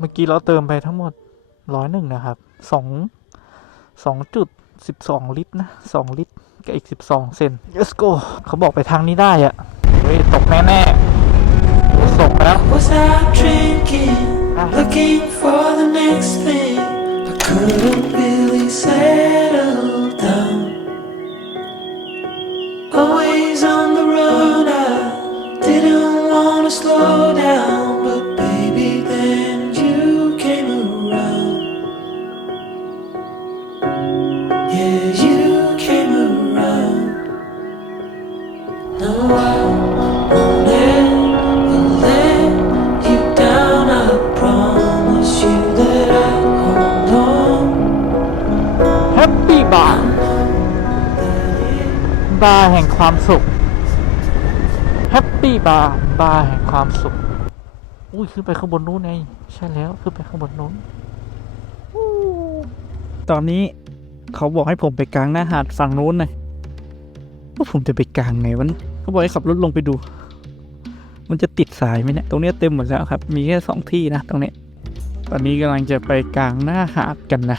เมื่อกี้เราเติมไปทั้งหมดร้อยหนึ่งนะครับสองสองจุดสิบสองลิตรนะสองลิตรกับอีกสิบสองเซน let's go เขาบอกไปทางนี้ได้อะเฮ้ยตกแน่ๆส่งแล้ว แฮปปี้บาร์บาร์แห่งความสุขแฮปปี้บาร์บาร์แห่งความสุขอุ้ยขึ้นไปข้างบนนู้นไงใช่แล้วขึ้นไปข้างบนนู้นตอนนี้เขาบอกให้ผมไปกลางหน้าหาดฝั่งนู้นนะว่าผมจะไปกลางไงวะ เขาบอกให้ขับรถลงไปดู มันจะติดสายไหมเนี่ย ตรงเนี้ยเต็มหมดแล้วครับ มีแค่สองที่นะ ตรงเนี้ยตอนนี้กำลังจะไปกลางหน้าหาดกันนะ